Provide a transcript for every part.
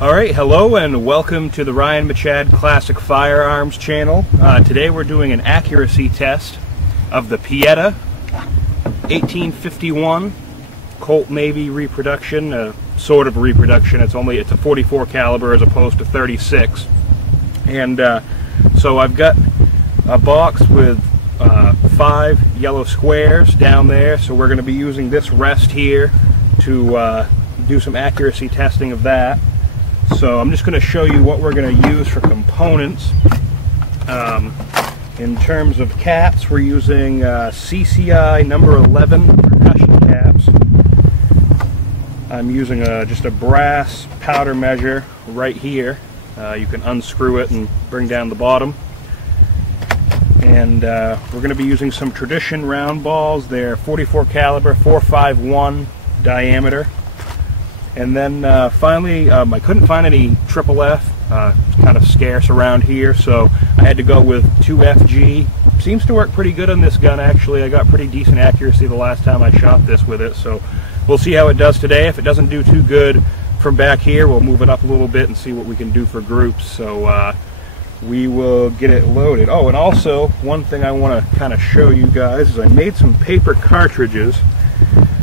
Alright, hello and welcome to the Ryan Michad Classic Firearms channel. Today we're doing an accuracy test of the Pietta 1851 Colt Navy reproduction, sort of reproduction. It's a 44 caliber as opposed to 36. And so I've got a box with 5 yellow squares down there, so we're going to be using this rest here to do some accuracy testing of that. So I'm just going to show you what we're going to use for components. In terms of caps, we're using CCI number 11 percussion caps. I'm using just a brass powder measure right here. You can unscrew it and bring down the bottom. And we're going to be using some Tradition round balls. They're 44 caliber, 451 diameter. And then finally, I couldn't find any Triple F. It's kind of scarce around here, so I had to go with 2FG. Seems to work pretty good on this gun, actually. I got pretty decent accuracy the last time I shot this with it, so we'll see how it does today. If it doesn't do too good from back here, we'll move it up a little bit and see what we can do for groups. So we will get it loaded. Oh, and also, one thing I want to kind of show you guys is I made some paper cartridges.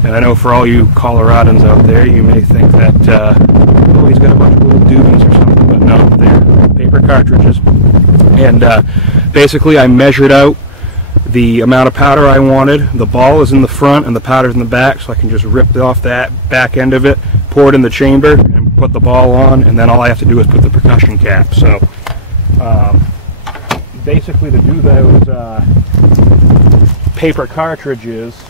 And I know for all you Coloradans out there, you may think that, oh, he's got a bunch of little doobies or something, but no, they're paper cartridges. And basically I measured out the amount of powder I wanted. The ball is in the front and the powder's in the back, so I can just rip off that back end of it, pour it in the chamber, and put the ball on, and then all I have to do is put the percussion cap. So basically to do those paper cartridges,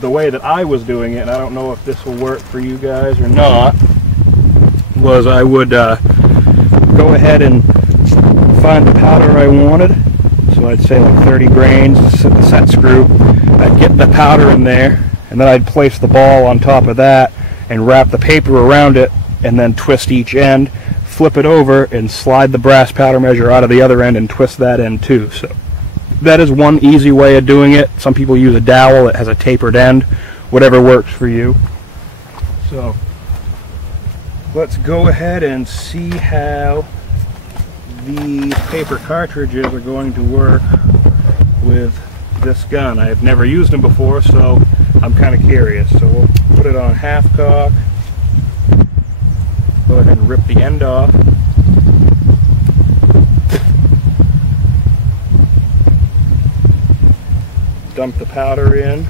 the way that I was doing it, and I don't know if this will work for you guys or not, was I would go ahead and find the powder I wanted. So I'd say like 30 grains, the set screw. I'd get the powder in there, and then I'd place the ball on top of that and wrap the paper around it, and then twist each end, flip it over, and slide the brass powder measure out of the other end and twist that end too. So that is one easy way of doing it. Some people use a dowel that has a tapered end. Whatever works for you. So let's go ahead and see how these paper cartridges are going to work with this gun. I have never used them before, so I'm kind of curious. So we'll put it on half cock. Go ahead and rip the end off. Dump the powder in.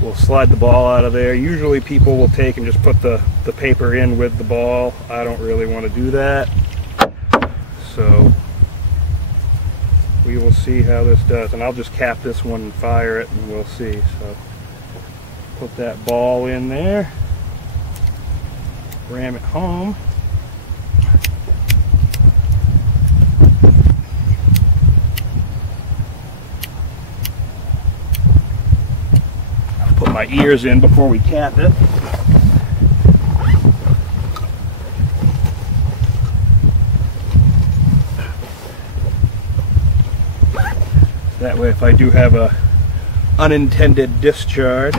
We'll slide the ball out of there. Usually people will take and just put the paper in with the ball. I don't really want to do that. So we will see how this does. And I'll just cap this one and fire it and we'll see. So put that ball in there, ram it home. I'll put my ears in before we cap it. That way if I do have a unintended discharge,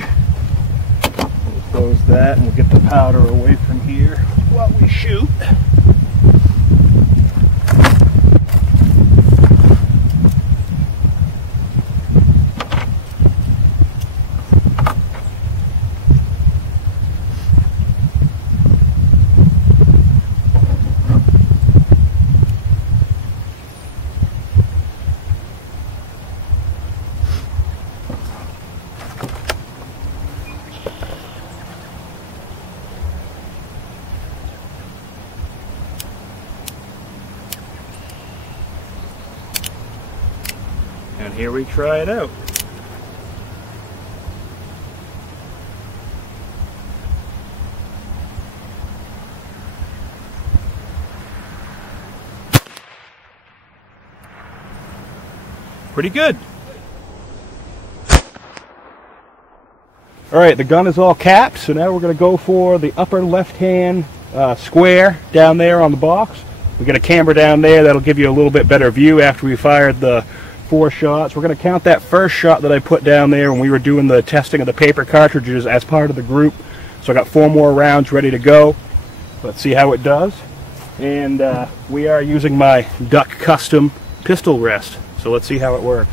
close that and we'll get the powder away from here while we shoot. And here we try it out. Pretty good. All right, the gun is all capped, so now we're going to go for the upper left-hand square down there on the box. We got a camera down there that'll give you a little bit better view after we fired the 4 shots. We're going to count that first shot that I put down there when we were doing the testing of the paper cartridges as part of the group. So I got 4 more rounds ready to go. Let's see how it does. And we are using my Duck Custom pistol rest. So let's see how it works.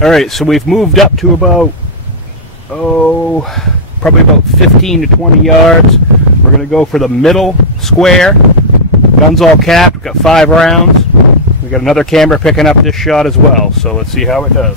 Alright, so we've moved up to about, probably about 15 to 20 yards. We're going to go for the middle square. Gun's all capped. We've got 5 rounds. We got another camera picking up this shot as well, so let's see how it does.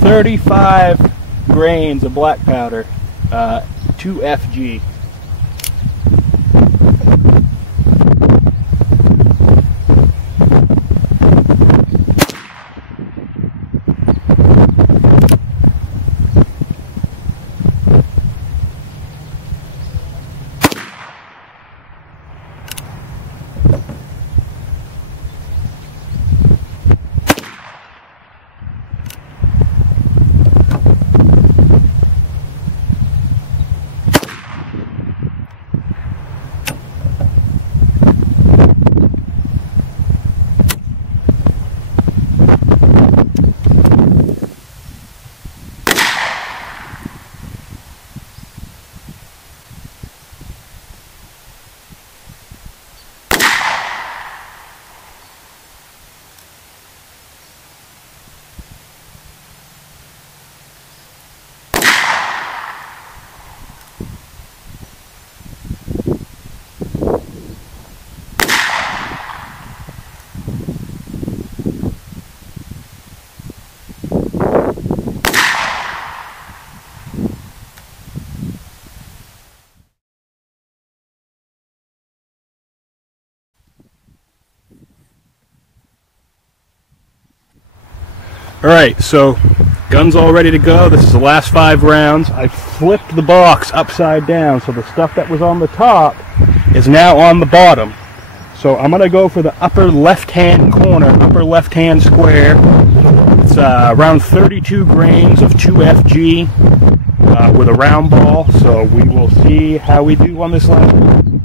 .35 grains of black powder, 2 FG. Alright, so gun's all ready to go. This is the last 5 rounds. I flipped the box upside down, so the stuff that was on the top is now on the bottom. So I'm going to go for the upper left-hand corner, upper left-hand square. It's around 32 grains of 2 FG with a round ball, so we will see how we do on this last one.